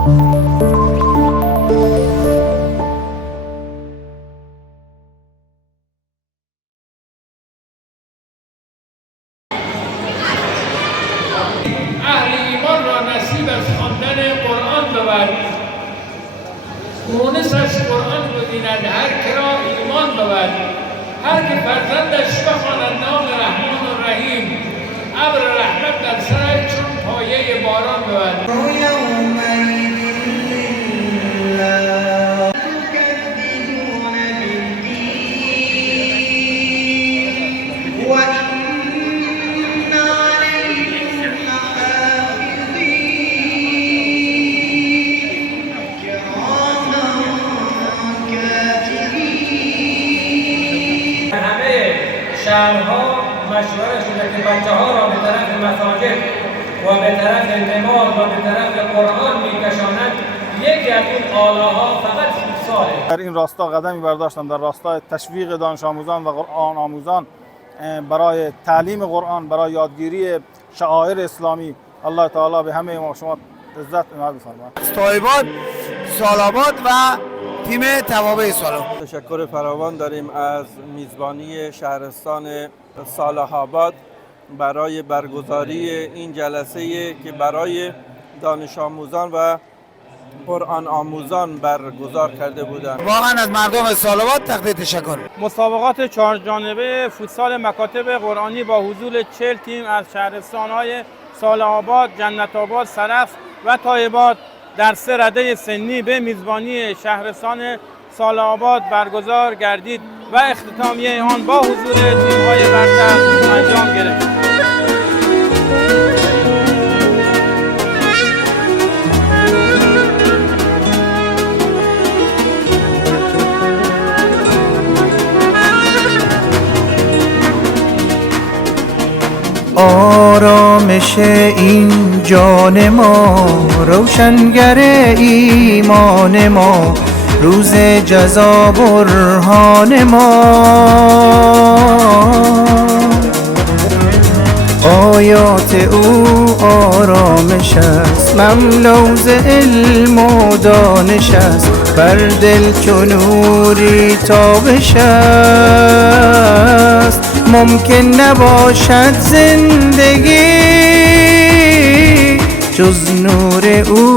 اهل ایمان را نصیب از خواندن قرآن بود، مونس از قرآن بدیند، هر که را ایمان بود، هر که فرزندش بخواند نام رحمان و رحیم، ابر رحمت در سرش چون پایه باران بود. شهرها مشوره شده که بچه ها را به طرف مساجد و به طرف نماز و به طرف قرآن میکشاند. یکی از اون آله ها فقط فوتساله. در این راستا قدمی برداشتم، در راستای تشویق دانش آموزان و قرآن آموزان برای تعلیم قرآن، برای یادگیری شعائر اسلامی. الله تعالی به همه ما شما عزت عنایت بفرماید. طایبات، سالاباد و تیم توابع سالم. تشکر فراوان داریم از میزبانی شهرستان صالح آباد برای برگزاری این جلسه که برای دانش آموزان و قرآن آموزان برگزار کرده بودند. واقعا از مردم صالح آباد تقدیر تشکر. مسابقات 4 جانبه فوتسال مکاتب قرآنی با حضور 40 تیم از شهرستان‌های صالح آباد، جنت آباد، سرخس و طایبات در 3 رده سنی به میزبانی شهرستان صالح آباد برگزار گردید و اختتامیه آن با حضور تیم‌های برتر انجام گرفت. آرامش این جان ما، روشنگر ایمان ما، روز جزا برهان ما. آیات او آرامش است، مملوز علم و دانش است، بر دل چو نوری تابش است. ممکن نباشد زندگی جز نور او.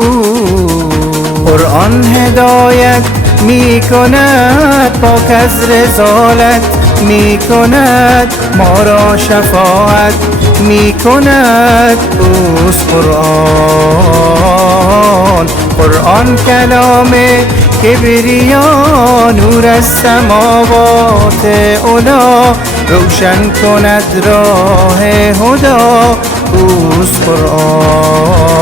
قرآن هدایت می کند، پاک از رذالت می کند، ما را شفاعت می کند. اوست قرآن، قرآن کلام کبریا، نور از سماوات علا، روشن کند راه هدا. اوست قرآن.